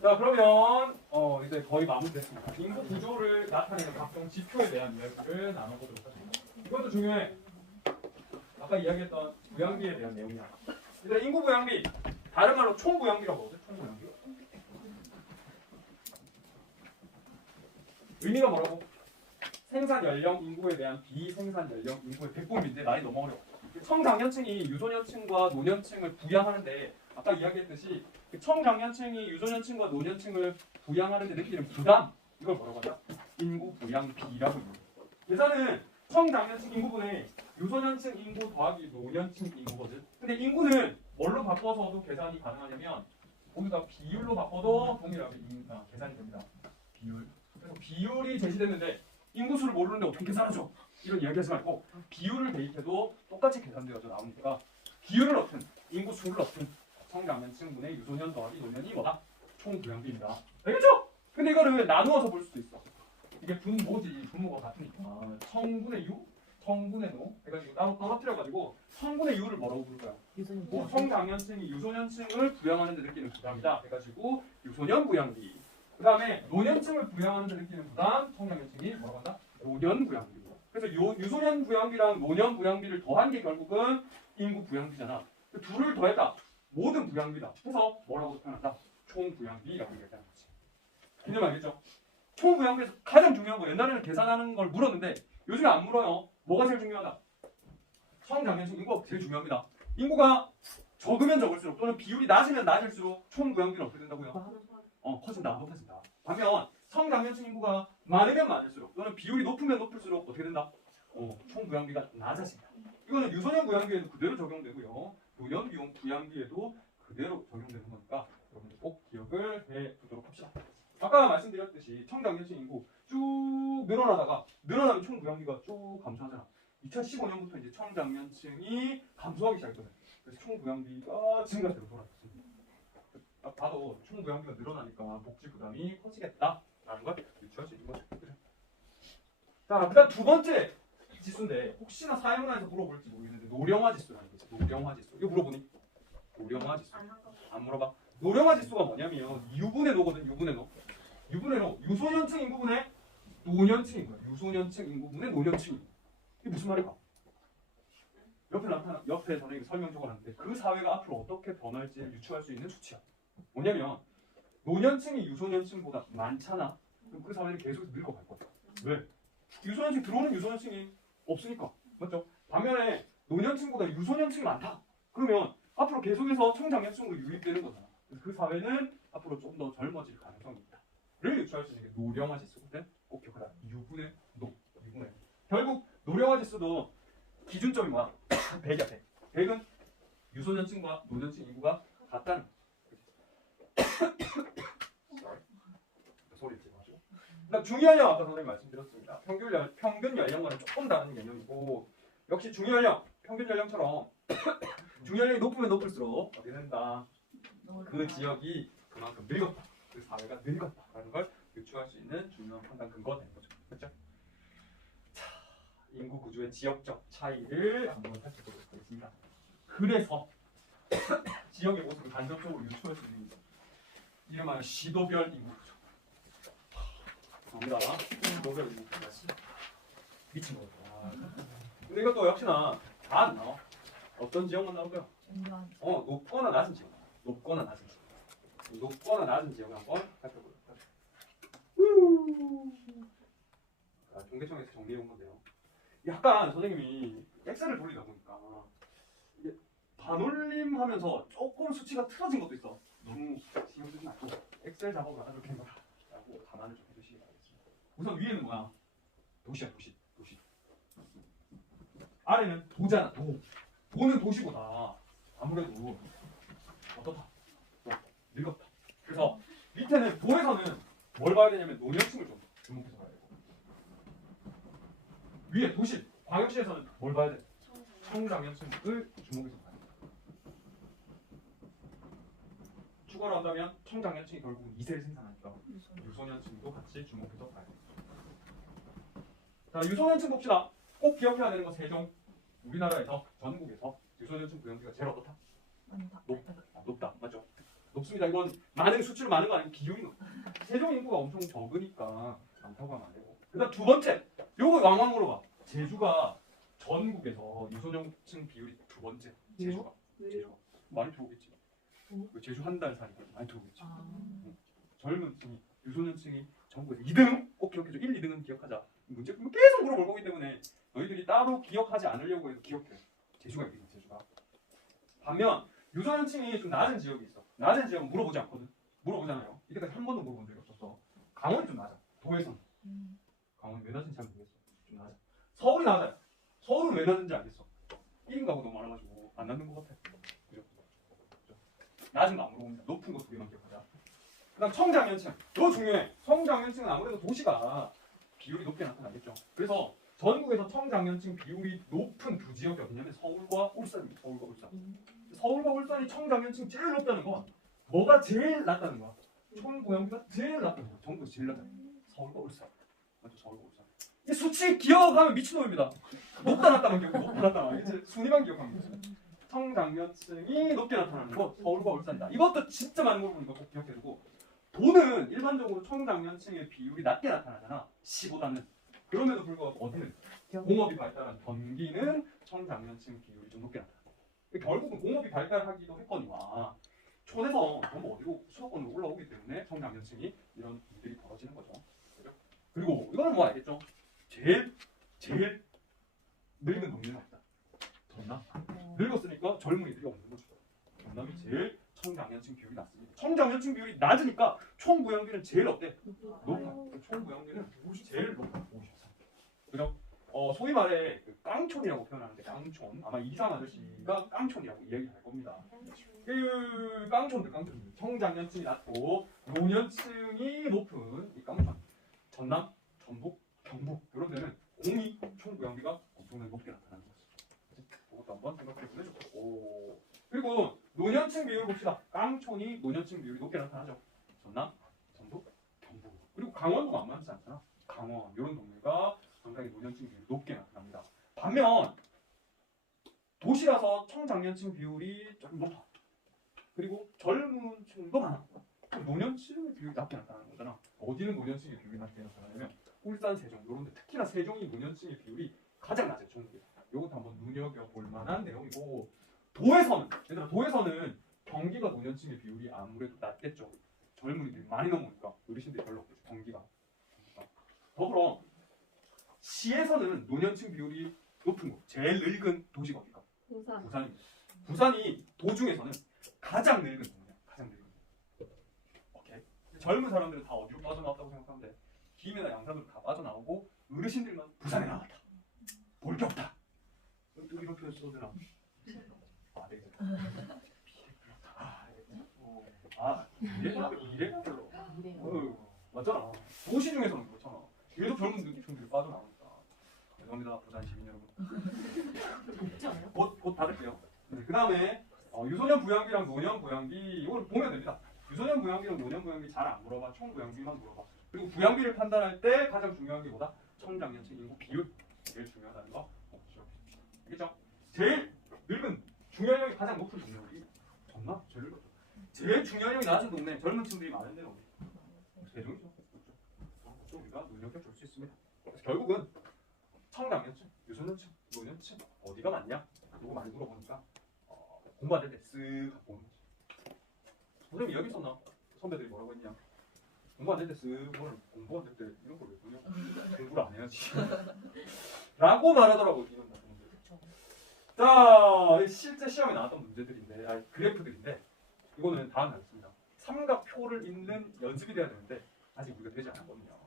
자 그러면 이제 거의 마무리됐습니다. 인구 구조를 나타내는 각종 지표에 대한 이야기를 나눠보도록 하겠습니다. 이것도 중요해. 아까 이야기했던 부양비에 대한 내용이야. 일단 인구 부양비, 다른 말로 총 부양비라고 하거든. 총 부양비. 의미가 뭐라고? 생산 연령 인구에 대한 비생산 연령 인구의 배분인데 말이 너무 어려워. 청장년층이 유소년층과 노년층을 부양하는데 아까 이야기했듯이 청장년층이 유소년층과 노년층을 부양하는데 느끼는 부담, 이걸 뭐라고 하냐? 인구 부양비라고 합니다. 계산은 청장년층 인구분의 유소년층 인구 더하기 노년층 인구거든. 근데 인구는 뭘로 바꿔서도 계산이 가능하냐면 거기다 비율로 바꿔도 동일하게 계산이 됩니다. 비율. 그래서 비율이 제시됐는데 인구수를 모르는데 어떻게 계산하죠? 이런 이야기하지 말고 비율을 대입해도 똑같이 계산되어져 나오니까 비율을 넣든 인구수를 넣든 청장년층분의 유소년 더하기 노년이 뭐다? 총부양비입니다. 알겠죠? 근데 이거를 나누어서 볼 수도 있어. 이게 분모지, 분모가 같으니까 청분의 유, 청분의 노 해가지고 따로 떨어뜨려가지고 청분의 유를 뭐라고 부를까요? 청장년층이 유소년층을 부양하는 데 느끼는 부담이다 해가지고 유소년 부양비. 그 다음에 노년층을 부양하는 데 느끼는 부담, 청장년층이 뭐라고 한다? 노년 부양비. 그래서 유소년 부양비랑 노년 부양비를 더한 게 결국은 인구 부양비잖아. 둘을 더했다. 모든 부양비다. 해서 뭐라고 표현한다? 총 부양비라고 얘기하는 거지. 이제 알겠죠? 총 부양비에서 가장 중요한 거, 옛날에는 계산하는 걸 물었는데 요즘에 안 물어요. 뭐가 제일 중요하다? 청장년층 인구가 제일 중요합니다. 인구가 적으면 적을수록 또는 비율이 낮으면 낮을수록 총 부양비는 어떻게 된다고요? 커진다, 높아진다. 반면 청장년층 인구가 많으면 많을수록 또는 비율이 높으면 높을수록 어떻게 된다? 총 부양비가 낮아진다. 이거는 유소년 부양비에도 그대로 적용되고요. 노년 비용 부양비에도 그대로 적용되는 거니까 여러분들 꼭 기억을 해두도록 합시다. 아까 말씀드렸듯이 청장년층 인구 쭉 늘어나면 총 부양비가 쭉 감소하잖아. 2015년부터 이제 청장년층이 감소하기 시작했거든. 그래서 총 부양비가 증가세로 돌아섰습니다. 딱 봐도 총 부양비가 늘어나니까 복지 부담이 커지겠다라는 걸 유추할 수 있는 거죠. 자, 그다음 두 번째 지수인데 혹시나 사회문화에서 물어볼지 모르겠는데 노령화 지수라는 거지. 노령화 지수. 이거 물어보니? 노령화 지수. 안 물어봐. 노령화 지수가 뭐냐면 유분의 노거든. 유분의 노. 유분의 노. 유소년층 인구분의 노년층인 거야. 유소년층 인구분의 노년층. 이게 무슨 말일까? 옆에 선생님이 설명 적어놨는데 그 사회가 앞으로 어떻게 변할지를 유추할 수 있는 수치야. 뭐냐면 노년층이 유소년층보다 많잖아. 그럼 그 사회는 계속 늙어갈 거야. 왜? 유소년층 들어오는 유소년층이 없으니까. 맞죠? 반면에 노년층보다 유소년층이 많다. 그러면 앞으로 계속해서 청장년층으로 유입되는 거잖아. 그래서 그 사회는 앞으로 좀 더 젊어질 가능성이 있다. 를 유추할 수 있는 게 노령화 지수거든. 꼭 기억하라. 유분의 노. 유분의. 결국 노령화 지수도 기준점이 뭐야? 100이야 100. 100은 유소년층과 노년층 인구가 같다는 거지. 소리 있지 마시고. 그다음 중위연령 아까 선생님 말씀드렸습니다. 평균 연령과는 조금 다른 개념이고 역시 중위연령, 평균 연령처럼 중위연령이 높으면 높을수록 어떻게 된다? 그 지역이 그만큼 늙었다. 그 사회가 늙었다라는 걸 유추할 수 있는 중요한 판단 근거가 되는 거죠. 그렇죠? 자, 인구 구조의 지역적 차이를 한번 살펴보도록 하겠습니다. 그래서 지역의 모습을 간접적으로 유추할 수 있는 이름하여 시도별 인구 구조. 갑니다. 시도별 인구 구조. 미친 거같아. 근데 이것도 역시나 다 안 나와. 어떤 지역만 나오고요? 높거나 낮은 지역. 높거나 낮은 지역. 높거나 낮은 지역을 한번 살펴보도록 하겠습니다. 통계청에서 정리해 온 건데요. 약간 선생님이 엑셀을 돌리다 보니까 이게 반올림하면서 조금 수치가 틀어진 것도 있어. 너무 신경 쓰지 말고 엑셀 작업을 아주 괜찮다라고 감안을 좀 해주시기 바라겠습니다. 우선 위에는 뭐야? 도시야 도시. 아래는 도잖아 도. 도는 도시보다 아무래도 어떻다? 늙었다. 그래서 밑에는 도에서는 뭘 봐야 되냐면 노년층을 좀 주목해서 봐야 되고 위에 도시, 광역시에서는 뭘 봐야 돼? 청장년층을 주목해서 봐야 돼. 추가로 한다면 청장년층이 결국은 2세를 생산하니까 유소년층도 같이 주목해서 봐야 돼. 자, 유소년층 봅시다. 꼭 기억해야 되는 거 세종. 우리나라에서 전국에서 유소년층 부양비가 제일 어떻다? 높다. 맞죠? 높습니다. 이건 많은 수치로 많은 거 아니고 비율이 높아. 세종 인구가 엄청 적으니까 많다고 하면 안 되고. 그다음 두 번째, 요거 왕왕 물어봐. 제주가 전국에서 유소년층 비율이 두 번째. 제주가 많이 들어오겠지. 제주 한 달 사니까 많이 들어오겠지. 젊은 층이 유소년층이 전국에서 2등 꼭 기억해줘. 1, 2등은 기억하자. 문제 계속 물어볼 거기 때문에 너희들이 따로 기억하지 않으려고 해도 기억해. 제주가 여기 있는 제주가. 반면 유소년층이 좀 낮은 지역이 있어. 낮은 지역은 물어보지 않거든. 물어보잖아요. 이때까지 한 번도 물어본 적이 없었어. 강원이 좀 낮아. 도에선. 강원이 왜 낮은지 잘 모르겠어. 좀 낮아. 서울이 낮아요. 서울은 왜 낮은지 알겠어. 1인 가구 너무 많아가지고 안 낮는 것 같아. 그죠? 낮은 거 안 물어봅니다. 높은 거 두 개만 기억하자. 그 다음 청장년층. 이거 중요해. 청장년층은 아무래도 도시가 비율이 높게 나타나겠죠. 그래서 전국에서 청장년층 비율이 높은 두 지역이 어디냐면 서울과 울산입니다. 서울과 울산. 서울과 울산이 청장년층 제일 높다는 건 뭐가 제일 낮다는 거야? 총고용비가 제일 낮다는 거야. 전국에서 제일 낮다는 거야. 서울과 울산. 맞죠? 서울과 울산. 이 수치 기억하면 미친놈입니다. 높다 낮다만 기억, 높다 낮다만. 이제 순위만 기억하면 되죠. 청장년층이 높게 나타나는 거 서울과 울산이다. 이것도 진짜 많은 걸 보니까 꼭 기억해두고. 도는 일반적으로 청장년층의 비율이 낮게 나타나잖아. 시보다는. 그럼에도 불구하고 어디는 공업이 발달한 경기는 청장년층 비율이 좀 높게 나타나. 결국은 공업이 발달하기도 했거니와 초대서 전부 어디로 수도권으로 올라오기 때문에 청장년층이 이런 일들이 벌어지는 거죠. 그죠? 그리고 이거는 뭐 알겠죠? 제일 늙은 동네는 없다. 전남. 늙었으니까 젊은이들이 없는 거죠. 전남이 제일 청장년층 비율이 낮습니다. 청장년층 비율이 낮으니까 총부양비는 제일 어때? 높아. 총부양비는 제일 높아. 53. 그죠? 소위 말해 그 깡촌이라고 표현하는데 깡촌 아마 이상 아저씨가 깡촌이라고 이야기할 겁니다. 그 깡촌들 청장년층이 낮고 노년층이 높은 이 깡촌 전남, 전북, 경북 이런 데는 공이 총부양비가 엄청나게 높게 나타나는 거죠. 그것도 한번 생각해 보내주고. 그리고 노년층 비율 봅시다. 깡촌이 노년층 비율이 높게 나타나죠. 전남, 전북, 경북. 그리고 강원도 만만치 않잖아. 강원 이런 동네가 상당히 노년층 비율이 높게 나타납니다. 반면 도시라서 청장년층 비율이 조금 높아. 그리고 젊은 층도 많아. 노년층의 비율이 낮게 나타나는 거잖아. 어디는 노년층의 비율이 낮게 나타나냐면 울산, 세종 이런 데 특히나 세종이 노년층의 비율이 가장 낮아요. 전국에. 이것도 한번 눈여겨볼 만한 내용이고 도에서는 얘들아 도에서는 경기가 노년층의 비율이 아무래도 낮겠죠. 젊은이들이 많이 넘으니까 어르신들이 별로 없죠. 경기가. 더불어 시에서는 노년층 비율이 높은 곳, 제일 늙은 도시가 어디가? 부산입니다. 부산이 도중에서는 가장 늙은 동네야. 가장 늙은. 오케이. 젊은 사람들은 다 어디로 빠져나왔다고 생각하면 돼. 김해나 양산으로 다 빠져나오고 어르신들만 부산에 나왔다. 볼 게 없다. 또 이런 표현 써도 되나? 아, 네. 미래가 별로. 맞잖아. 도시 중에서는 그렇잖아. 계속 젊은 층들이 빠져나오니까. 죄송합니다, 부산 시민 여러분. 곧 닫을게요. 네, 그 다음에 유소년 부양비랑 노년 부양비 이걸 보면 됩니다. 유소년 부양비랑 노년 부양비 잘 안 물어봐. 총 부양비만 물어봐. 그리고 부양비를 판단할 때 가장 중요한 게 뭐다? 청장년층 인구 비율 제일 중요하다는 거. 알겠죠? 제일 늙은 중년형이 가장 높은 동네 어디? 전남? 제일 늙었죠. 제일 중년형이 낮은 동네 젊은 층들이 많은 데는 어디? 세종이죠. 그렇죠? 우리가 눈여겨볼 수 있습니다. 그래서 결국은 청장년층, 유소년층, 노년층 어디가 많냐? 이거 많이 물어보니까 공부할 때 쓱 갖고 오는 거지. 선생님 여기 있었나? 선배들이 뭐라고 했냐? 공부 안 될 때 쓱 공부 안 될 때 이런 걸 왜 보냐? 공부를 안 해야지. 라고 말하더라고 이런 분들. 자, 실제 시험에 나왔던 문제들인데, 그래프들인데 이거는 다음에 하겠습니다. 삼각표를 읽는 연습이 돼야 되는데 아직 우리가 되지 않았거든요.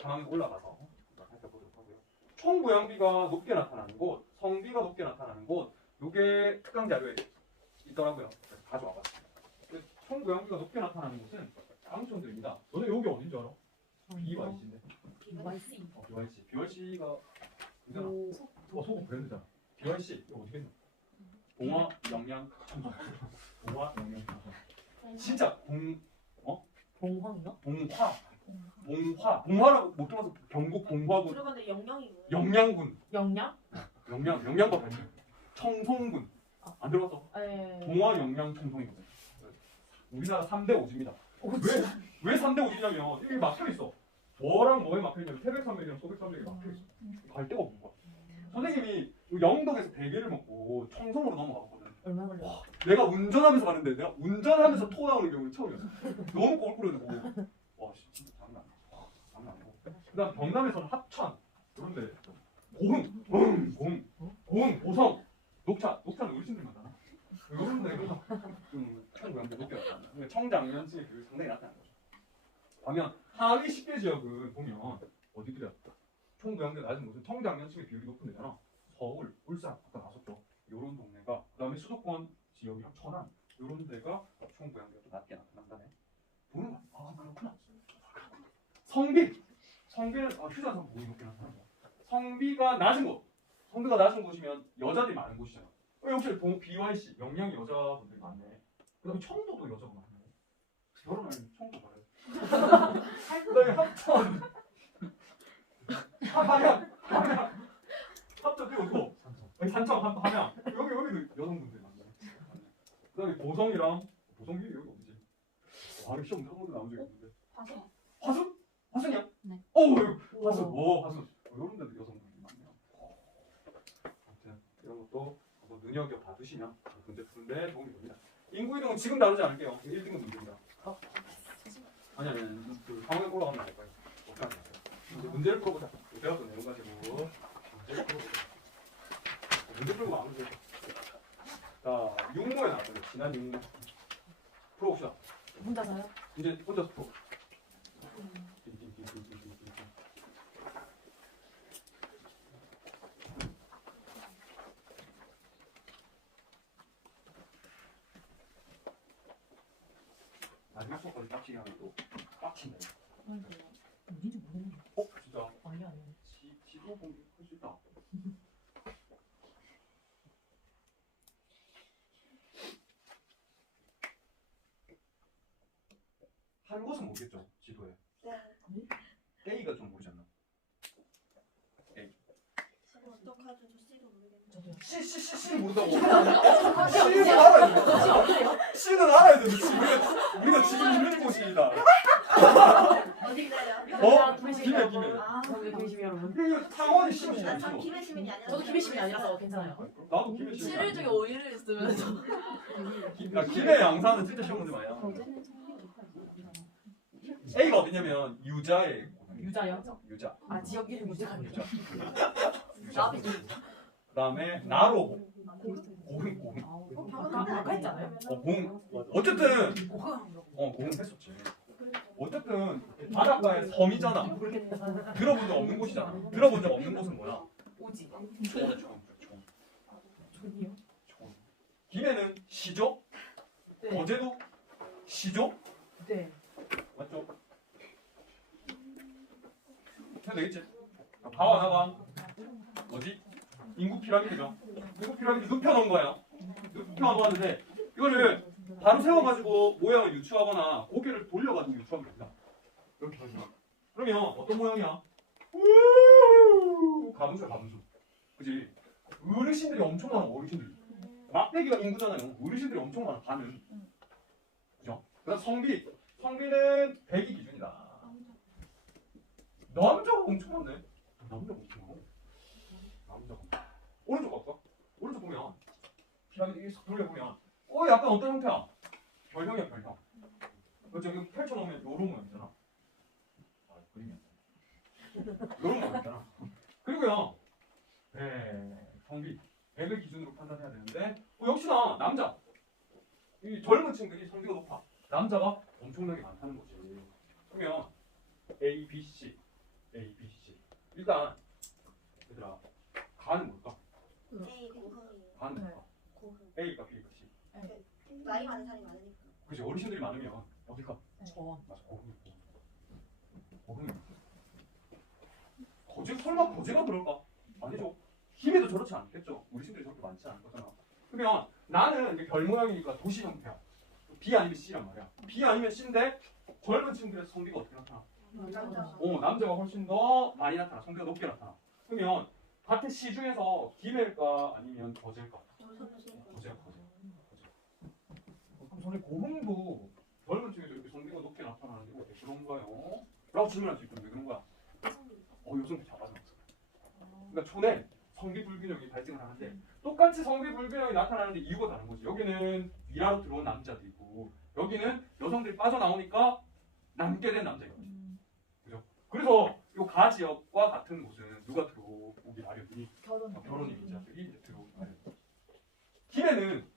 상황이 올라가서 살펴보도록 하고요. 총 부양비가 높게 나타나는 곳, 성비가 높게 나타나는 곳, 이게 특강 자료에 있더라고요. 그래서 가져와봤습니다. 총 부양비가 높게 나타나는 곳은 깡촌들입니다. 너네 여기 어딘 줄 알아? BYC인데. BYC. BYC가 그잖아. 소금 브랜드잖아. BYC 이거 어디 있나? 봉화 영양 청소. 봉화 영양 청소. 진짜 봉황이요? 봉화라고 못 들어서 경북 봉화군. 들어봤는데 영양이고요. 영양군. 영양법 청송군. 안 들어봤어? 네. 봉화 영양 청송이거든. 우리나라 3대 오지입니다. 왜 3대 오지냐면 이게 막혀있어. 뭐랑 뭐에 막혀있냐면 태백산맥이랑 소백산맥이 막혀있어. 갈 데가 없는 거야. 선생님이 영덕에서 대게를 먹고 청송으로 넘어갔거든. 얼마 걸려? 내가 운전하면서 가는데 내가 운전하면서 토 나오는 경우는 처음이었어. 너무 꼴꼴해지고 와 진짜 장난 아니야. 장난 아니고. 그다음 경남에서는 합천 그런데 고흥, 보성, 녹차는 어르신들 만나나? 이런 데가 좀 청구양도 높여왔다. 근데 청장년층의 비율이 상당히 낮다는 거죠. 반면 하위 10개 지역은 보면 어디들이야? 총부양대 낮은 곳은 청장년층의 비율이 높은 데잖아. 서울, 울산 아까 나섰죠. 이런 동네가 그다음에 수도권 지역이랑 천안 이런 데가 총부양대가 좀 낮게 나타난다네. 보는 거야. 아 그렇구나. 성비는 휴자선 보기 높게 나타난다. 성비가 낮은 곳이면 여자들이 많은 곳이잖아. 역시 BYC 영양이 여자분들이 많네. 그다음에 청도도 여자가 많네. 결혼할 청도 말해. 그다음에 합천, 합천 그리고 산청 함양 여기도 여성분들이 많네. 그다음에 보성이 여기 어디지? 와 시험 한 번도 나온 적이 없는데. 화순이야? 네. 화순. 이런 데도 여성분들이 많네요. 아무튼 이런 것도 한번 눈여겨 봐두시면 문제 푸는데 도움이 됩니다. 인구 이동은 지금 다루지 않을게요. 1등급 문제입니다. 아니 그 상황에 올라가면 알 거예요. 어떻게 하면 돼요? 문제를 풀어보자. 배웠던 내용 가지고 문제를 풀어보자. 문제 풀고 마무리. 자, 육모에 나왔거든요. 지난 육모. 풀어봅시다. 혼자서요? 이제 혼자서 풀어. 마지막 수업까지 빡치게 하면 또 빡친다. 어딘지 모르겠네. 진짜? 아니야. 지도 공부 할수 있다. 한 곳은 모르겠죠? 지도에. 네. A가 좀 모르지 않나? 저도 어떡하죠? 저 C도 모르겠는데. 저도요. C 모른다고. C는 알아야 돼. C는 알아야 돼. 우리가 지금 있는 곳이다. 어디가요? 김해. 아, 저기 계시면 여러분. 이거 창원이 C시 전 아니죠? 김해 시민이 아니라서. 저도 김해 시민이 아니라서 괜찮아요. 나도 김해 시민. 7일 중에 5일을 있으면 김해 양산은 진짜 시험 문제 많이 나와. A가 어디냐면 유자의 유자요? 유자. 아 지역 이름 유자가 아니라. 나비 그다음에 나로 고흥. 아까 했잖아요. 어쨌든 고흥 했었지. 어쨌든 바닷가에 섬이잖아. 들어본 적 없는 곳이잖아. 들어본 적 없는 곳은 뭐야? 오지. 촌. 존이요? 김해는 시죠? 네. 거제도 시죠? 네. 맞죠? 해도 되겠지? 나와. 뭐지? 인구 피라미드죠. 인구 피라미드 눕혀놓은 거예요. 눕혀놓았는데 이거를 바로 세워가지고 모양을 유추하거나 고개를 돌려가지고 유추하면 됩니다. 이렇게 하죠. 그러면 어떤 모양이야? 가분수. 그지? 어르신들이 엄청 많아. 어르신들이. 막대기가 인구잖아요. 어르신들이 엄청 많아. 반은. 그죠? 그다음 성비는 100이 기준이다. 남자가 엄청 많네. 남자가 오른쪽 갈까? 오른쪽 보면 피라미드 이렇게 싹 돌려보면 약간 어떤 형태야? 별형이야 별형. 저기 펼쳐놓으면 요런 모양이잖아. 그림이야. 요런 모양이잖아. 그리고요 성비 100을 기준으로 판단해야 되는데 역시나 남자 이 젊은 층들이 성비가 높아. 남자가 엄청나게 많다는 거지. 그러면 A, B, C 일단 얘들아 가는 뭘까? A 고흥이에요. 가는 뭘까? 고흥. A가 B가 C. 나이 많은 사람이 많으니까. 그치 어르신들이 많으면 어딜까? 저. 맞아 고흥이 설마 거제가 그럴까? 아니죠. 김해도 저렇지 않겠죠. 어르신들이 저렇게 많지 않을 거잖아. 그러면 나는 이게 별 모양이니까 도시 형태야. B 아니면 C란 말이야. B 아니면 C인데 젊은 층들의 성비가 어떻게 나타나? 남자가 훨씬 더 많이 나타나. 성비가 높게 나타나. 그러면 같은 시 중에서 김해일까 아니면 거제일까? 거제야. 그럼 저는 고흥도 젊은 층에서 이렇게 성비가 높게 나타나는 게 왜 그런가요? 라고 질문할 수 있거든요. 왜 그런 거야? 여성도 잡아놨어. 그러니까 촌에 성비 불균형이 발생을 하는데 똑같이 성비 불균형이 나타나는데 이유가 다른 거지. 여기는 일하러 들어온 남자들이고 여기는 여성들이 빠져나오니까 남게 된 남자거든. 그죠? 그래서 이 가 지역과 같은 곳은 누가 들어오기 마련이 결혼 이민자들이 이제 들어오기 마련. 김해는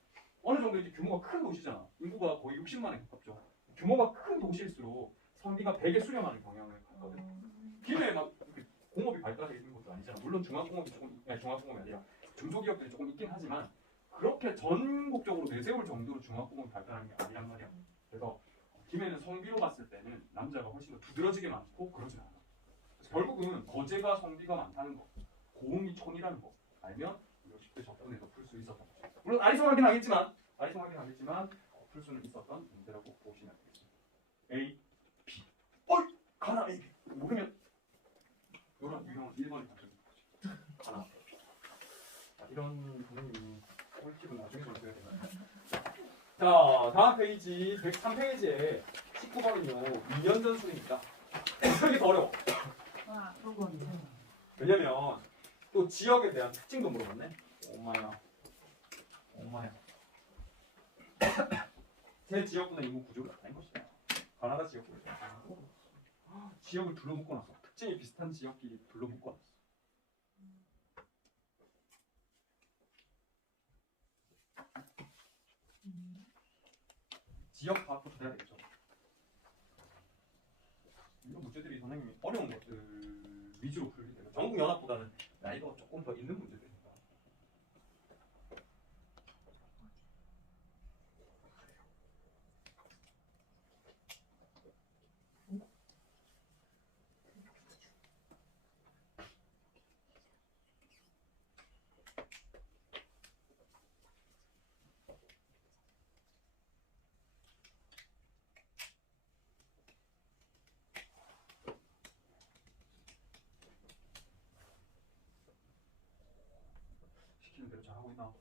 어느 정도 이제 규모가 큰 도시잖아. 인구가 거의 60만에 가깝죠. 규모가 큰 도시일수록 성비가 베개 수렴하는 경향을 갖거든. 김해에 막 이렇게 공업이 발달해 있는 것도 아니잖아. 물론 중화공업이 조금, 아니 중화공업이 아니라 중소기업들이 조금 있긴 하지만 그렇게 전국적으로 내세울 정도로 중화공업이 발달한 게 아니란 말이야. 그래서 김해는 성비로 봤을 때는 남자가 훨씬 더 두드러지게 많고 그러진 않아. 그래서 결국은 거제가 성비가 많다는 거, 고흥이 촌이라는 거 알면 우리가 쉽게 접근해서 풀 수 있었던 거죠. 물론 아리송하긴 하겠지만 풀 수는 있었던 문제라고 보시면 되겠습니다. A, B. 가나 A, B. 모르면 이런 유형은 1번이 답변인 거죠. 가나 A, B. 자, 이런 선생님이 꿀팁은 나중에 좀 줘야 되나요? 자, 다음 페이지 103페이지에 19번은요 2년 전술입니다. 이게 더 어려워. 그런 거 같아요. 왜냐면 또 지역에 대한 특징도 물어봤네. 엄마야. 제 지역보다 인구 구조가 다른 것이다. 가나다 지역보다. 지역을 둘러묶어 놨어. 특징이 비슷한 지역끼리 둘러묶어 놨어. 지역 파악부터 해야 되겠죠. 이런 문제들이 선생님이 어려운 것들 위주로 풀게 되면 전국 연합보다는 나이가 조금 더 있는 문제들입니다. 시키는 대로 잘하고 있나?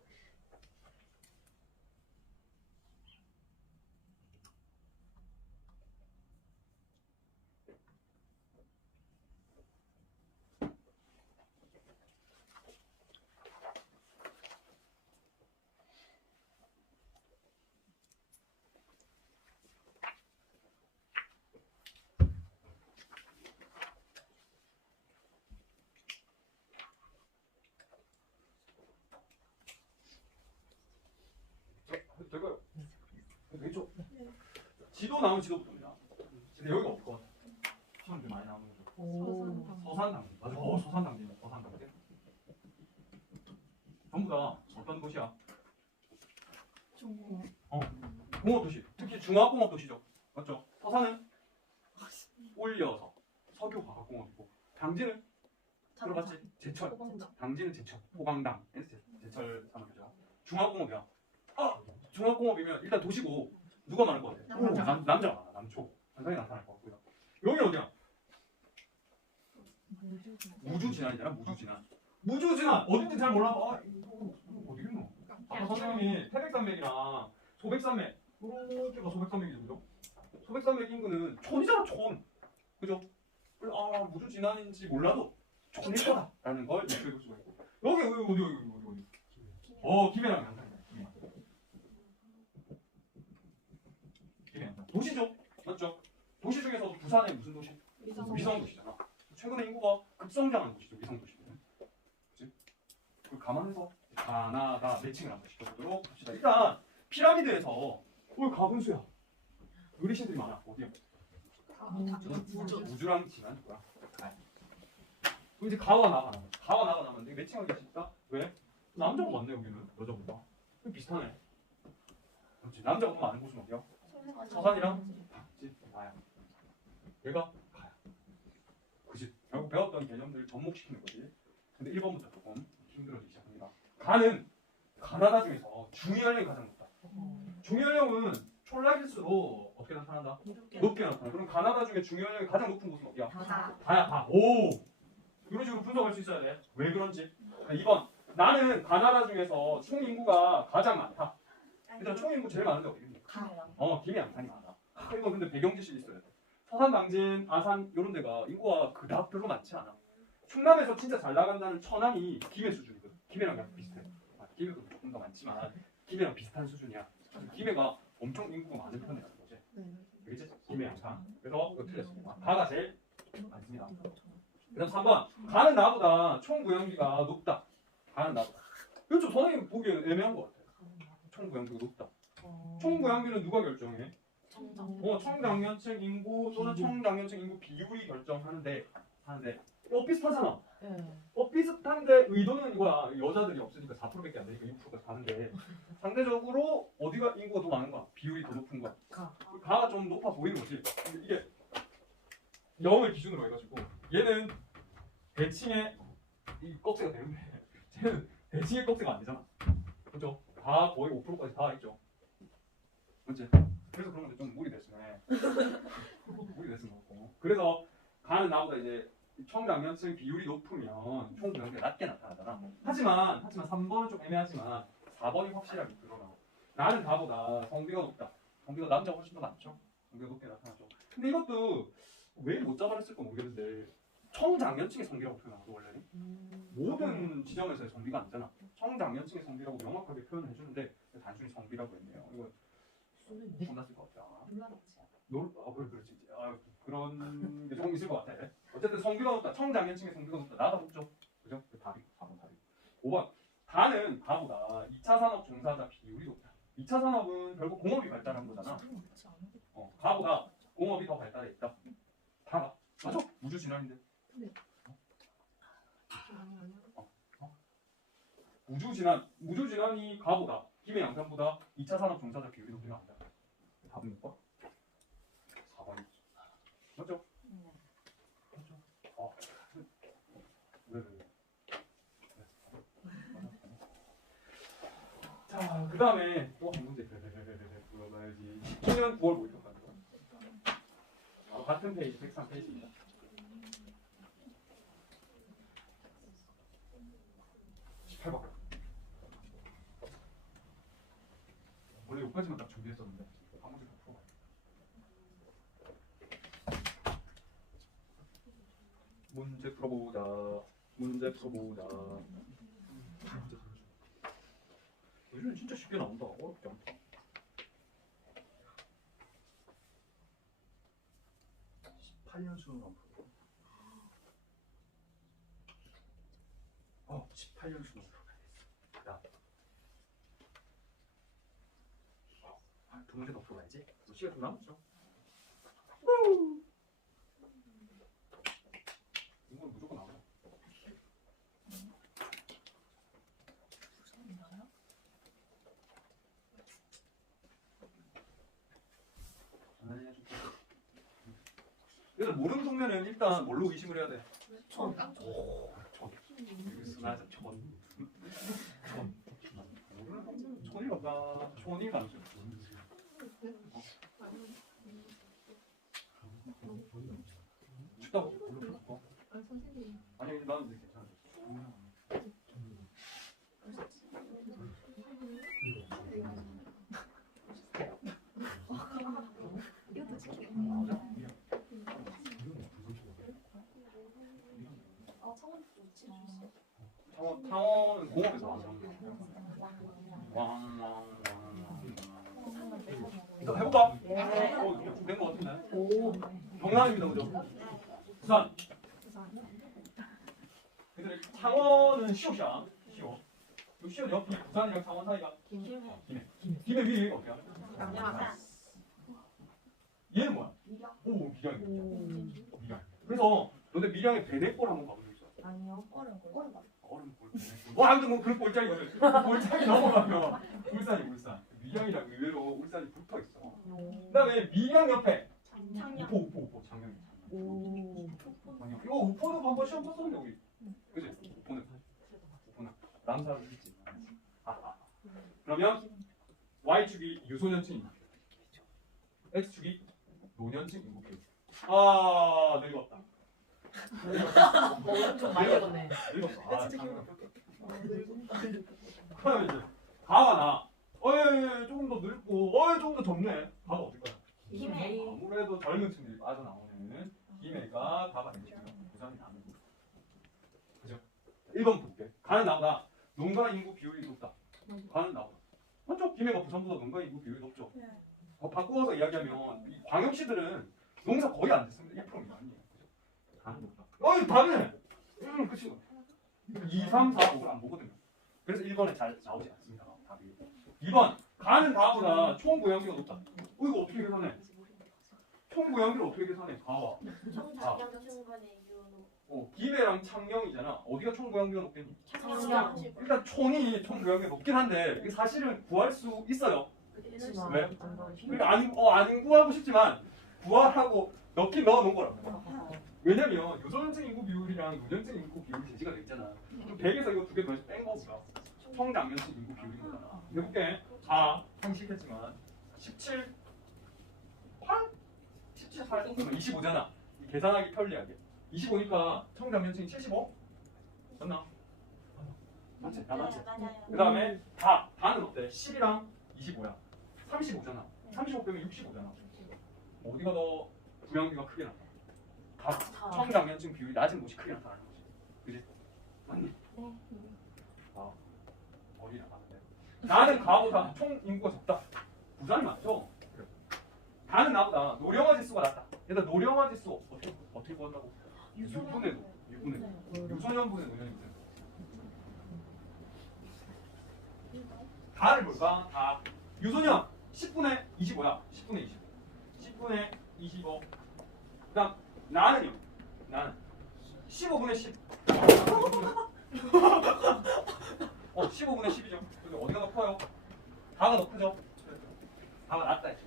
될까요? 되겠죠? 지도 나오면 지도부터입니다. 근데 여기가 없을 것 같아. 시험 좀 많이 나오는 거죠. 서산당진. 맞아. 서산당진. 서산당진. 전부 다 어떤 도시야? 중국. 공업도시. 특히 중화공업도시죠. 맞죠? 서산은 올려서 석유화학공업이고 당진은 들어봤지? 제철. 당진은 제철. 포강당. 제철 산업이죠. 중화공업이야. 중화공업이면 일단 도시고 누가 많을 것 같아? 남자가 많아. 남초. 상당히 나타날 것 같고요. 여기는 어디야? 무주진안이잖아. 무주진안. 어딘지 잘 몰라. 이거 어디겠노? 아까 선생님이 태백산맥이랑 소백산맥 이렇게가 소백산맥이죠. 그죠? 소백산맥 인구는 촌이잖아. 촌. 그죠? 그래서 무주진안인지 몰라도 촌일 거다라는 걸 유추해 볼 수가 있고 여기 어디 김해랑 양산이야. 도시죠? 맞죠? 도시 중에서도 부산의 무슨 도시? 위성도시잖아. 최근에 인구가 급성장한 도시죠. 위성도시는. 그치? 그걸 감안해서 가나다 매칭을 한번 시켜보도록 합시다. 일단 피라미드에서 가분수야. 어르신들이 많아. 어디야? 우주랑 지난 거야. 그럼 이제 가와 나가 나면 되게 매칭하기 쉽다. 왜? 남자가 많네 여기는 여자보다. 비슷하네. 그렇지. 남자가 더 많은 곳은 어디야? 서산이랑 박지 나야. 얘가 가야. 그지? 결국 배웠던 개념들을 접목시키는 거지. 근데 1번부터 조금 힘들어지기 시작합니다. 가는 가나다 중에서 중위연령이 가장 높다. 중위연령은 촌락일수록 어떻게 나타난다? 높게 나타나. 그럼 가나다 중에 중위연령이 가장 높은 곳은 어디야? 다야. 다. 오! 이런 식으로 분석할 수 있어야 돼. 왜 그런지. 2번. 나는 가나다 중에서 총 인구가 가장 많다. 일단 총 인구 제일 많은데 어디겠니? 김해 양산이 많아. 이건 근데 배경 지식이 있어야 돼. 서산, 당진, 아산 이런 데가 인구가 그닥 별로 많지 않아. 충남에서 진짜 잘 나간다는 천안이 김해 수준이거든. 김해랑 약간 비슷해. 김해도 조금 더 많지만 김해랑 비슷한 수준이야. 김해가 엄청 인구가 많은 편이라는 거지. 그렇지? 김해 양상. 그래서 이거 틀렸습니다. 가가 제일 많습니다. 그다음 3번. 가는 나보다 총 부양비가 높다. 가는 나보다. 이거 좀 선생님 보기에는 애매한 것 같아. 총 부양비가 높다. 총 부양비는 누가 결정해? 총장년층 인구 또는 총장년층 인구 비율이 결정하는데 비슷하잖아. 비슷한데 의도는 이거야. 여자들이 없으니까 4%밖에 안 되니까 6%가 가는데 상대적으로 어디가 인구가 더 많은 거야? 비율이 더 높은 거야. 가가 좀 높아 보이는 거지. 이게 0을 기준으로 해가지고 얘는 대칭의 이 꺽쇠가 되는데 쟤는 대칭의 꺽쇠가 아니잖아. 그죠? 다 거의 5%까지 다 있죠. 그렇지? 그래서 그런 건데 좀 무리됐으네. 무리됐은 것 같고. 그래서 가는 나보다 이제 총장년층 비율이 높으면 총 부양비가 낮게 나타나잖아. 하지만 3번은 좀 애매하지만 4번이 확실하게 드러나. 나는 가보다 성비가 높다. 성비가 남자가 훨씬 더 많죠. 성비가 높게 나타나죠. 근데 이것도 왜 못 잡아냈을까 모르겠는데 총장년층의 성비라고 표현하고 원래는 모든 지점에서의 성비가 아니잖아. 총장년층의 성비라고 명확하게 표현을 해주는데 단순히 성비라고 했네요. 이거 몰랐을 것 같아. 그렇지. 그런 게 조금 있을 것 같아. 어쨌든 성비가 높다. 총장년층의 성비가 높다. 나다 높죠. 그죠? 답이 4번 답이. 5번. 가는 가보다 2차 산업 종사자 비율이 높다. 2차 산업은 결국 공업이 발달한 거잖아. 가보다 공업이 더 발달해 있다. 다가 맞아? 우주 진화인데. 우주 진화이 가보다 김해 양산보다 2차 산업 종사자 비율이 높게 나온다. 답은 몇 번? 4번. 맞죠? 맞죠? 왜? 자, 그 다음에 또 한 문제 불러봐야지. 10년 9월 모의고사 같은 페이지 103페이지입니다. 원래 여기까지만 딱 준비했었는데 한 문제 더 풀어봐요. 문제 풀어보자. 요즘 진짜 쉽게 나온다. 어렵지 않다. 18년 수능 안 풀어. 18년 수능 풀어야 돼. 두 문제 더 풀어야지. 시간 좀 남았죠? 이건 무조건 나와. 그래서 모르는 동네는 일단 뭘로 의심을 해야 돼? 천. 순하자 천. 천이 없다. 천이 가능성. 춥다고? 아니 나는 이제 괜찮아. 창원은 공업에서 나온 일단 해볼까? 된거 같은데? 경남입니다, 그죠? 부산. 근데 창원은 시옷이야. 시옷. 이 시옷 옆이 부산이랑 창원 사이가 김해. 김해 위에 얘가 어디야? 양산. 얘는 뭐야? 오, 밀양이야. 밀양. 그래서 너네 밀양에 베네골 한번 가본 적 있어? 아니요. 얼음. 얼음골. 아무튼 뭐 그런 골짜기거든. 골짜기 넘어가면 울산. 밀양이랑 의외로 울산이 붙어 있어. 그다음에 밀양 옆에 창녕. 우포 장면. 이거 우포는 한번 시험 봤었는데 우리. 그지? 우포는 남사를 했지. 그러면 Y축이 유소년층입니다. X축이 노년층 인구 케이스. 늙었다. 좀 많이 해보네. 늙었어. 그러면 이제 가가 나. 조금 더 늙고, 조금 더 젊네. 가가 어딜까요? 김해. 아무래도 젊은 층들이 빠져나오는 김해가 다가 되겠죠. 부산이 아니고. 그죠? 1번 볼게. 가는 나보다 농가 인구 비율이 높다. 가는 나보다. 맞죠? 김해가 부산보다 농가 인구 비율이 높죠. 네. 바꾸어서 이야기하면 이 광역시들은 농사 거의 안 됐습니다. 1% 미만이에요. 그죠? 가는 높다. 어이 다네. 그치. 2, 3, 4, 5를 안 보거든요. 그래서 1번에 잘 나오지 않습니다. 답이. 2번 가는 가보다 총 고양비가 높다. 이거 어떻게 계산해? 총 고양비를 어떻게 계산해? 가와. 청장년층분의 유노. 김해랑 창녕이잖아. 어디가 총 고양비가 높겠니? 청량. 일단 총이 총 고양비가 높긴 한데 이게 사실은 구할 수 있어요. 왜? 그러니까 안 구하고 싶지만 구하라고 넣긴 넣어놓은 거라고. 왜냐면 요전층 인구 비율이랑 노년층 인구 비율이 제시가 돼 있잖아. 그럼 100에서 이거 두 개 더해서 뺀 거보다 총장년층 인구 비율인 거잖아. 해볼게. 상식했지만 17, 8? 17, 8? 그러면 25잖아. 계산하기 편리하게. 25니까 총장년층이 75? 맞나? 맞지? 다 맞지? 맞아요. 그 다음에 다는 어때? 10이랑 25야. 35잖아. 35 빼면 65잖아. 어디가 더 부양비가 크게 나타? 청장년층 비율이 낮은 곳이 크게 나타나는 거지. 그지? 맞니? 머리 나가는데. 나는 가보다 총 인구가 적다. 부산이 맞죠? 그래. 가는 나보다 노령화 지수가 낮다. 일단 노령화 지수 어떻게 구한다고? 6분의 6소년분의 노년이거든. 다를 볼까? 다. 유소년 10분의 25야. 10분의 25. 10분의 25. 그 다음 나는요. 나는 15분의 10. 15분의 10이죠. 근데 어디가 더 커요? 다가 더 크죠? 다가 낮다 했죠.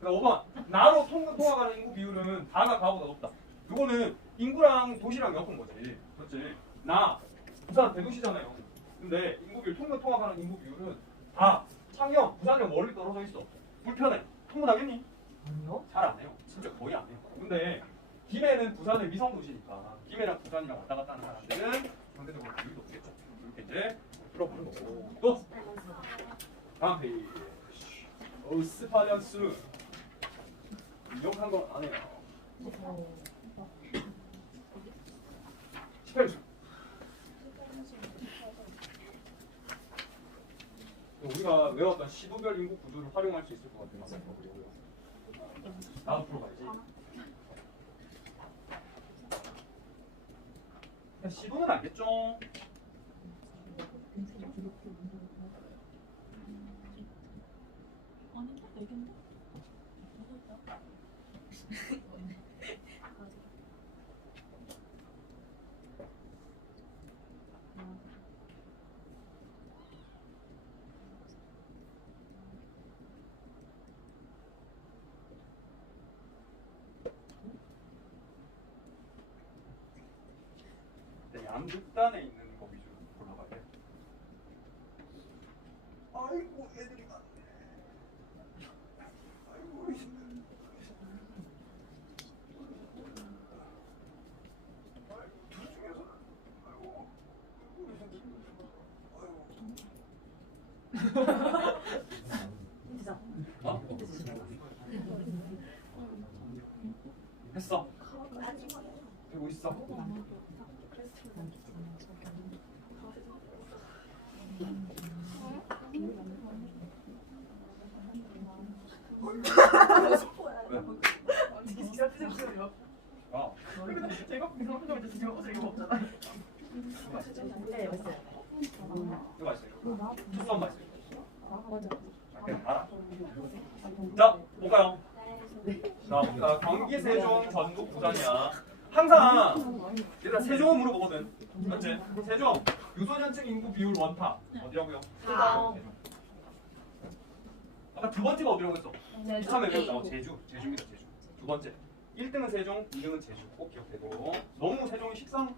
그 다음 5번 나로 통화가는 인구 비율은 다가 가보다 높다. 이거는 인구랑 도시랑 엮은 거지. 그렇지? 나 부산 대도시잖아요. 근데 인구 비율 통화가는 인구 비율은 다 창녕 부산이랑 멀리 떨어져 있어. 불편해. 통근하겠니? 아니요. 잘 안 해요. 진짜 거의 안 해요. 근데 김해는 부산의 위성 도시니까 김해랑 부산이랑 왔다 갔다 하는 사람들은 상대적으로 비율이 높겠죠. 이렇게 이제 풀어보는 거고. 또 다음 페이지. 오스파련스 기억한 건 안 해요. 18주. 우리가 외웠던 시도별 인구 구조를 활용할 수 있을 것 같아요. 나도 풀어봐야지. 시도는 알겠죠? 아닌데? 4개인데? 양극단에 있는 거 위주로 골라가게. 아이고 애들이 많네. 아이고 둘 중에서 아이고 어? 했어. 되고 있어. 아, 제가 생각해보면 진짜 이거 없잖아. 네, 맞아요. 이거 맛있어요. 투썸 맛있어요. 맞아. 그냥 알아. 자, 볼까요? 자, 우리가 경기, 세종, 전북, 부산이야. 항상 일단 세종은 물어보거든. 맞지? 세종 유소년층 인구 비율 원타 어디라고요? 다. 아까 두 번째가 어디라고 했어? 처음에 제주. 배웠다. 제주입니다. 제주. 두 번째. 1등은 세종, 2등은 제주. 꼭 기억해도 너무 세종이 식상할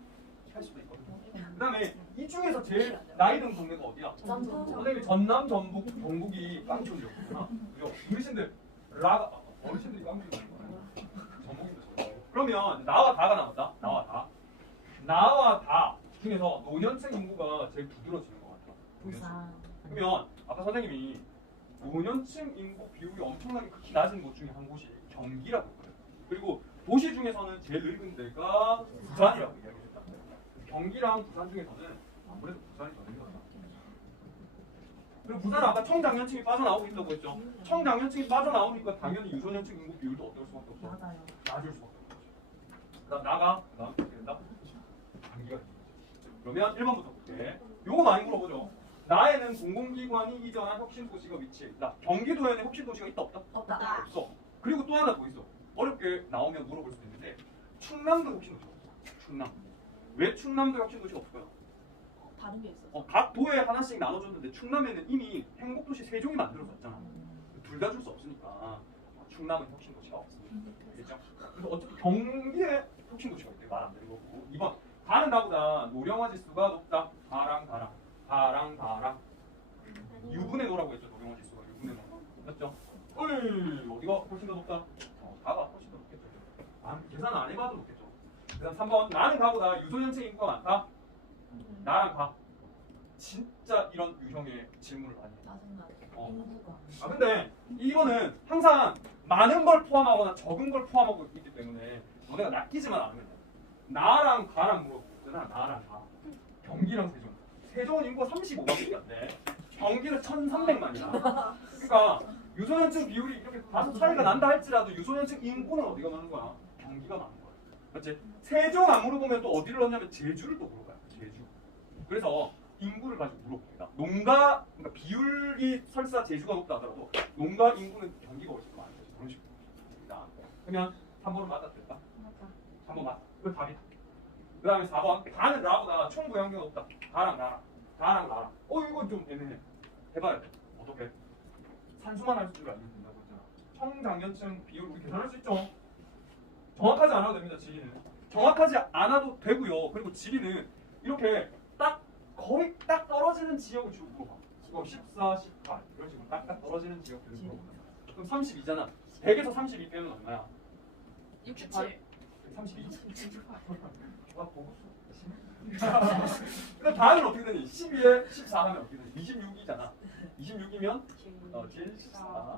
수도 있거든요. 그다음에 이 중에서 제일 나이 든 동네가 어디야? 선생님이 전남, 전북, 경북이 깡촌이었구나. 그죠? 어르신들이 깡촌이었구나. 전북인데. 그러면 나와 다가 남았다. 나와 다 중에서 노년층 인구가 제일 두드러지는 것 같아. 부산. 그러면 아까 선생님이 노년층 인구 비율이 엄청나게 극히 낮은 곳 중에 한 곳이 경기라고 해요. 그리고 도시 중에서는 제일 늙은 데가 부산이라고 이야기했다. 경기랑 부산 중에서는 아무래도 부산이 더 늙었다. 그리고 부산은 아까 청장년층이 빠져나오고 있다고 했죠. 청장년층이 빠져나오니까 당연히 유소년층 인구 비율도 어떨 수밖에 없어. 맞아요. 낮을 수밖에 없죠. 그다음 나가. 그다음 어떻게 된다? 경기가. 그러면 1번부터 볼게. 요거 많이 물어보죠. 나에는 공공기관이 이전한 혁신도시가 위치했다. 경기도에는 혁신도시가 있다 없다? 없다. 없어. 그리고 또 하나 더 있어. 어렵게 나오면 물어볼 수도 있는데 충남도 혁신도시가 없어. 충남. 왜 충남도 혁신도시가 없을까요? 다른 게 있어. 각 도에 하나씩 나눠줬는데 충남에는 이미 행복도시 세종이 만들어졌잖아. 둘 다 줄 수 없으니까 충남은 혁신도시가 없습니다. 알겠죠? 그래서 어차피 경기에 혁신도시가 있대. 말 안 되는 거고. 2번. 다른 나보다 노령화 지수가 높다. 다랑. 유분의 노라고 했죠. 노령화 지수가 유분의 노. 맞죠? 어디가 훨씬 더 높다? 다가 훨씬 더 높겠죠. 계산 안 해봐도 높겠죠. 그다음 3번. 나는 가보다 유소년층 인구가 많다. 나랑 가. 진짜 이런 유형의 질문을 많이 해. 짜증나. 어. 인구가. 근데 이거는 항상 많은 걸 포함하거나 적은 걸 포함하고 있기 때문에 너네가 낚이지만 않으면 돼. 나랑 가랑 물어보잖아. 나랑 가. 경기랑 세종. 세종은 인구가 35만밖에 안 돼. 경기는 1,300만이야. 그러니까 유소년층 비율이 이렇게 다소 차이가 난다 할지라도 유소년층 인구는 어디가 많은 거야? 경기가 많은 거야. 맞지? 세종 안 물어보면 또 어디를 넣냐면 제주를 또 물어봐요. 제주. 그래서 인구를 가지고 물어봅니다. 그러니까 비율이 설사 제주가 높다 하더라도 농가 인구는 경기가 훨씬 더 많은 거죠. 그런 식으로. 그러면 3번은 맞다 됐다. 3번 맞다. 그 답이다. 그 다음에 4번. 다는 나보다 총부양교가 높다. 다랑 나랑. 이거 좀 애매해. 해봐야 돼. 어떻게? 산수만 할 줄 알면 된다고 했잖아. 청장년층 비율 우리 계산할 수 있죠. 정확하지 않아도 됩니다. 지리는. 정확하지 않아도 되고요. 그리고 지리는 이렇게 거의 딱 떨어지는 지역을 주로 물어봐. 이거 14, 18 이런 식으로 딱 떨어지는 지역들을 물어봐. 그럼 32잖아. 100에서 32 빼면 얼마야? 67. 32. 와 보고수. 그럼 다음은 어떻게 되니? 12에 14 하면 어떻게 되니? 26이잖아. 26이면 74.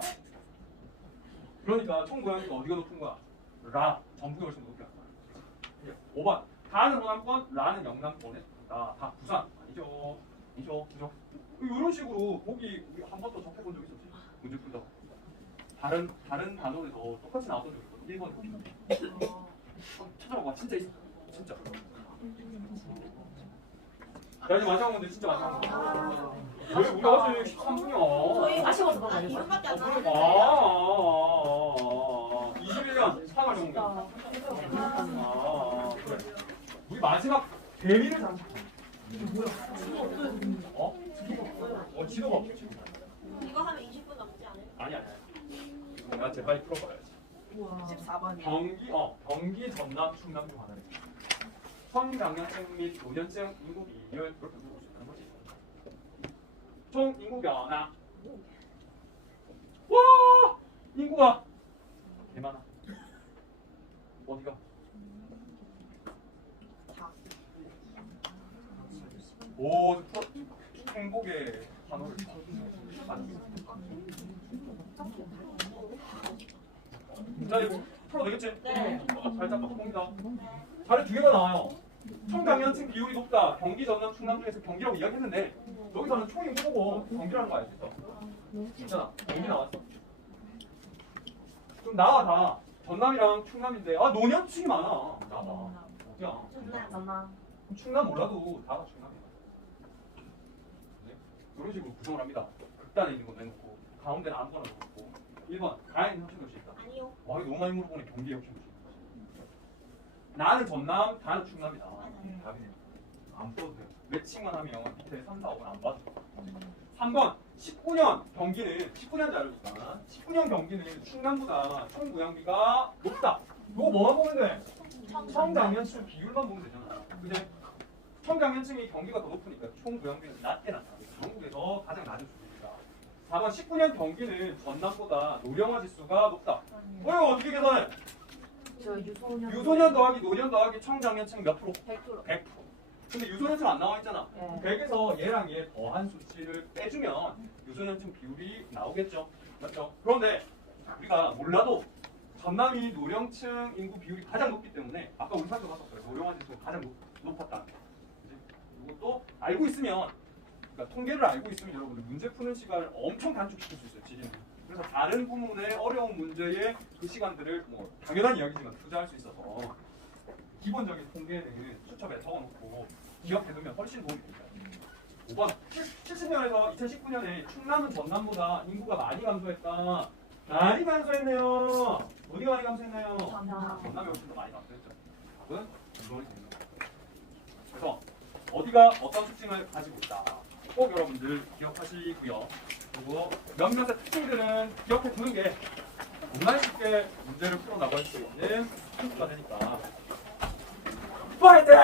그러니까 총고양이가 어디가 높은 거야? 라. 전북이 훨씬 높게 한 거야. 5번. 다는 호남권, 라는 영남권에 다 부산. 아니죠. 그죠? 이런 식으로 보기 한 번도 접해본 적 있었지? 문제 푼다고. 다른 단원에서 똑같이 나왔던 적 있거든. 1번 찾아봐봐. 진짜 있어. 진짜. 야 이제 마지막 문제 진짜 마지막 문제. 왜 우리가 아직 13분이야? 저희 아쉬워서 그런 거 아니에요? 이분밖에 안 아, 남았는데. 21년 3월 정도. 그래. 우리 마지막 대리를 장착해. 지도가 없어 지금. 이거 하면 20분 넘지 않을까? 아니. 내가 재빨리 풀어봐야지. 14번이요. 경기 전남 충남 중 하나래. 청장년층 및 노년층 인구 비율 그렇게 물어볼 수 있는 거지. 총 인구 변화. 와 인구가 개 많아. 어디가? 오 행복의 단어를 자 이거 풀어내겠지? 네. 살짝 바꿉니다. 자리 두 개가 나와요. 청장년층 비율이 높다. 경기 전남 충남 중에서 경기라고 이야기했는데 여기서는 총이 보고 경기라는 거 알수 있어. 있잖아. 경기 나왔어. 그럼 나와 다 전남이랑 충남인데 노년층이 많아. 나봐. 어디야? 전남. 충남 몰라도 다 충남이야. 네? 이런 식으로 구성을 합니다. 극단에 있는 거 내놓고 가운데는 아무거나 놓고 1번 가에는 혁신도시 있다. 아니요. 와 이거 너무 많이 물어보네. 경기 혁신도시. 나는 전남, 다는 충남이다. 답이네요. 안 써도 돼요. 매칭만 하면 밑에 3, 4, 5는 안 봐도 돼요. 3번 19년 경기는 19년 자료니까 19년 경기는 충남보다 총무양비가 높다. 이거 뭐만 보면 돼? 청장년층 비율만 보면 되잖아. 그제 청장년층이 경기가 더 높으니까 총무양비는 낮게 나타납니다. 전국에서 가장 낮은 수준입니다. 4번 19년 경기는 전남보다 노령화 지수가 높다. 이거 어떻게 계산해? 저 유소년. 유소년 더하기 노년 더하기 청장년층 몇 프로? 100%. 100%. 근데 유소년층 안 나와 있잖아. 네. 100에서 얘랑 얘 더한 수치를 빼주면 유소년층 비율이 나오겠죠. 맞죠? 그런데 우리가 몰라도 전남이 노령층 인구 비율이 가장 높기 때문에 아까 우리 살펴봤었어요. 노령화 지수가 가장 높았다. 이것도 알고 있으면, 그러니까 통계를 알고 있으면 여러분들 문제 푸는 시간을 엄청 단축시킬 수 있어요. 지금. 그래서 다른 부문의 어려운 문제에 그 시간들을 뭐 당연한 이야기지만 투자할 수 있어서 기본적인 통계는 수첩에 적어놓고 기억해두면 훨씬 도움이 됩니다. 5번 70년에서 2019년에 충남은 전남보다 인구가 많이 감소했다. 많이 감소했네요. 어디가 많이 감소했나요? 전남이 훨씬 더 많이 감소했죠. 답은 2번이 됩니다. 그래서 어디가 어떤 특징을 가지고 있다. 꼭 여러분들 기억하시고요. 그리고 몇몇의 특징들은 기억해 두는 게 정말 쉽게 문제를 풀어나갈 수 있는 힌트가 되니까 파이팅!